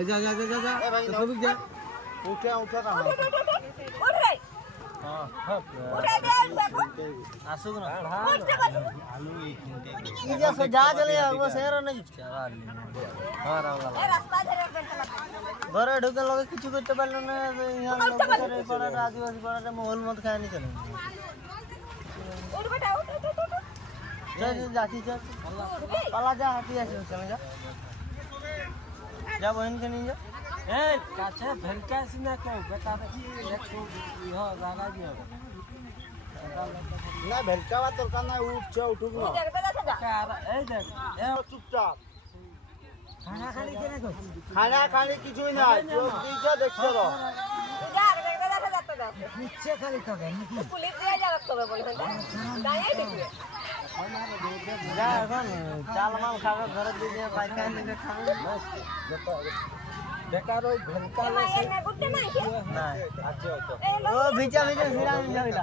যা যা যা যা যা সবই যা উঠে উঠে না উঠ রে হ্যাঁ উঠে দে দেখো আসুক না আলু এইখানতে কি যা যা চলে যাবো শহর নাকি হ্যাঁ রাওলা এই রাস্তা ধরে বেলটা ঘরে ঢুকে লোকে কিছু করতে পারলো না ইহার পাড়াটা আদিবাসী পাড়াটা মহল মত খায় নি চলে উঠ বেটা উঠ যাচ্ছি চল পালা যা হাঁটি আসি চলে যা যা বহিনকে নিয়ে যা এই কাছে ভেলকাস না কেউ বেটা একটু ইহ জায়গা দিয়ে না ভেলকাওয়া দরকার নাই উঠছে উঠুক না দেখতে যাচ্ছে যা এই দেখ চুপচাপ খানা খানি কিছুই নাই চোখ দিয়েছ দেখতে রো যা দেখতে যাচ্ছে যাচ্ছে যা ইচ্ছে খালি থাকে পুলিশ দিয়ে যাবে তবে বলে দাঁড়িয়ে দেখবে যা এখন চাল মাল খাবে ঘরে দিয়ে পাইকারি লিখে খাবে বেকার ওই ভেলকা এই না গুটে নাই না আছে তো এই ও ভিজা ভিজা ফিরা যাইলা